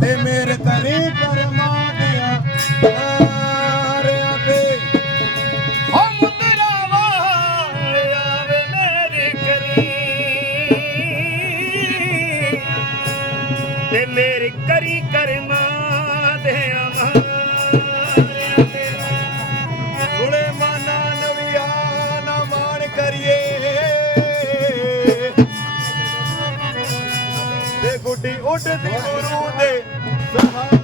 ਤੇ ਮੇਰੇ ਕਰੀ ਕਰਮਾ ਦਿਆ ਤਾਰਿਆਂ ਤੇ ਹੋ ਮੁੰਦਰਾ ਆਵੇ ਮੇਰੀ ਕਰੀ ਤੇ ਮੇਰੀ ਕਰੀ ਕਰਮਾ ਦੇ ਸੁਣੇ ਤੇ ਗੁੱਡੀ ਉੱਡਦੀ ਗੁਰੂ ਦੇ ਸਹਾਰੇ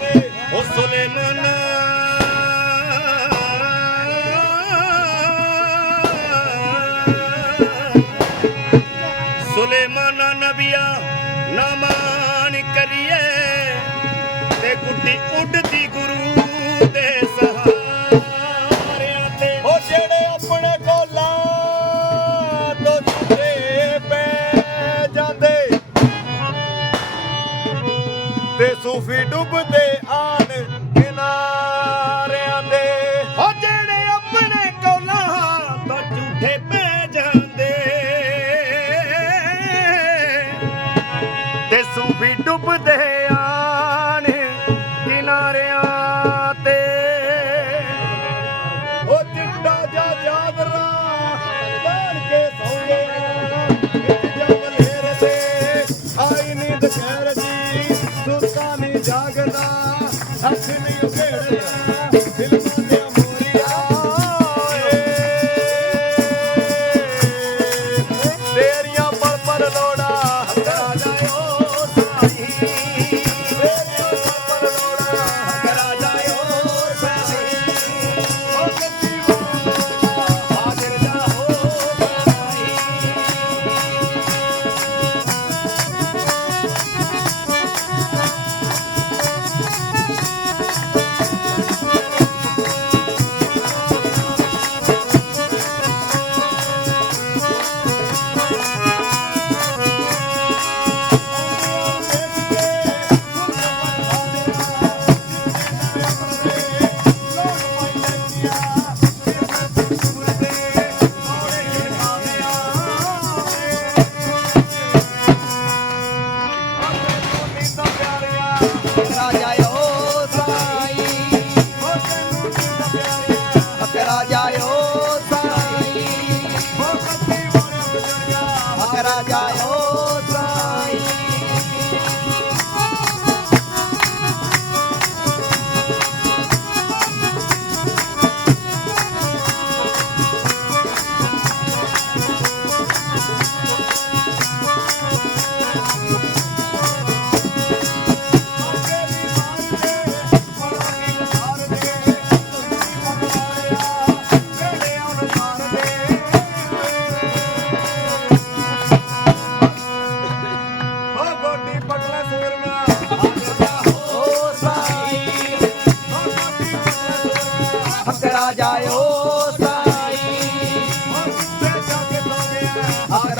ਤੇ। ਉਹ ਸੁਲੇਮਾਨਾ ਸੁਲੇਮਾਨਾ ਤੋਂ ਪੈ ਜਾਂਦੇ। ਤੇ ਸੂਫੀ ਡੁੱਬਦੇ ਆਣ ਕਿਨਾਰਿਆਂ ਤੇ। ਉਹ ਚਿੱਟਾ ਜਾ ਜਾਦਰਾ ਬਾਣ ਕੇ ਸੌਂਗੇ ਵਿੱਚ ਜਮਲੇਰ ਤੇ ਆਈ ਨੀਂਦ ਖੈਰ ਜੀ, ਸੁੱਤਾ ਨਹੀਂ ਜਾਗਦਾ ਅੱਖ ਨਹੀਂ ਉਘੇੜਦਾ 大家